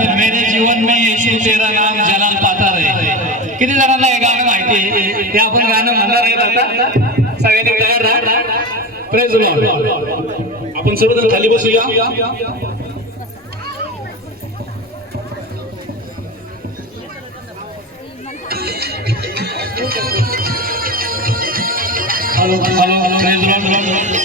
मेरे जीवन में येशू तेरा नाम जलाल पाता रहे. किती जणांना हे गाणं माहिती आहे? ते आपण गाणं म्हणणार आहे आता. सगळ्यांनी तयार राहा. Praise Lord. आपण सर्वजण खाली बसूया. Hello hello praise Lord.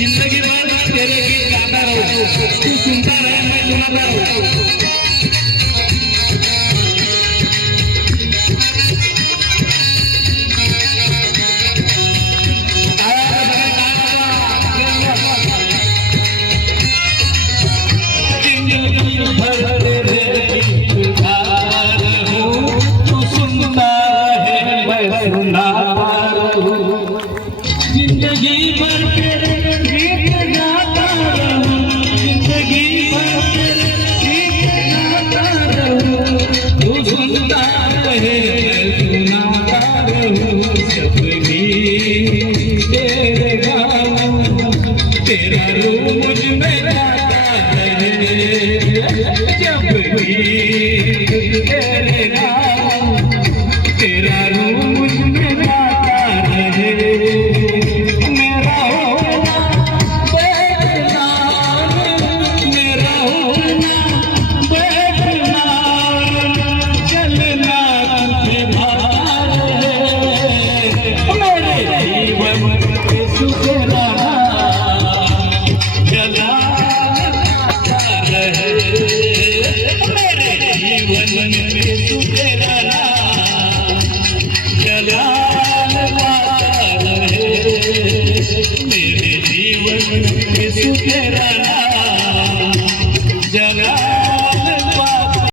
जिंदगी भर तेरे गीत गाता रहूं, तू सुनता रहे मैं सुनाता रहूं। जिंदगी भर तेरे गीत गाता रहूं, जिंदगी भर तेरे गीत गाता रहूं, तू सुनता रहे सुनाता रहूं, जब भी तेरे गाऊं तेरा रूप मुझ में गाता रहे, जब भी तेरे गाऊं तेरा रूप मुझ में गाता रहे। मेरे जीवन में सुखेरा